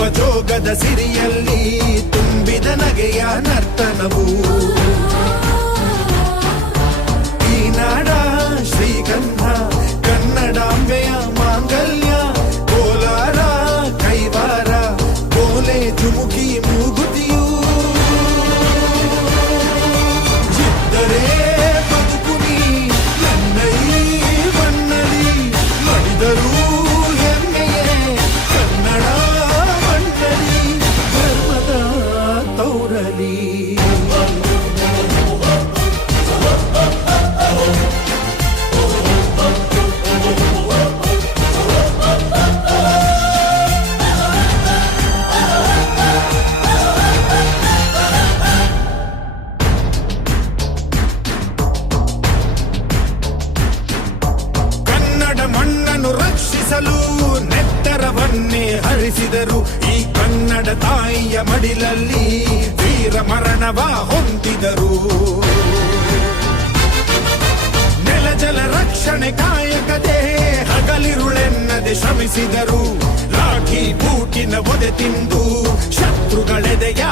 ನಗುವ ಜೋಗದ ಸಿರಿಯಲ್ಲಿ ತುಂಬಿದ ನಗೆಯ ನರ್ತನವು ಈ ನಾಡ ಶ್ರೀಗಂಧ ಕನ್ನಡಾಂಬೆಯ ಮಾಂಗಲ್ಯ ಕೋಲಾರ ಕೈವಾರ ಕೋಲೆ ಜುಮುಕಿ ಮೂಗುತಿಯು ಚಿತ್ತರೇ ಬದುಕುನಿ ನನ್ನೈ ಮನ್ನಲಿ ಮಡಿದರು ಹೆಮ್ಮೆಯೇ ಕನ್ನಡ ಮಣ್ಣಲಿ ಧರ್ಮದ ತೌರಲಿ ಮಣ್ಣನ್ನು ರಕ್ಷಿಸಲು ನೆತ್ತರವನ್ನೇ ಹರಿಸಿದರು ಈ ಕನ್ನಡ ತಾಯಿಯ ಮಡಿಲಲ್ಲಿ ವೀರ ಮರಣವ ಹೊಂದಿದರು ನೆಲಜಲ ರಕ್ಷಣೆ ಕಾಯಕತೆ ಹಗಲಿರುಳೆನ್ನದೆ ಶ್ರಮಿಸಿದರು ಲಾಠಿ ಬೂಟಿನ ಒದೆ ತಿಂದು ಶತ್ರುಗಳೆದೆಯ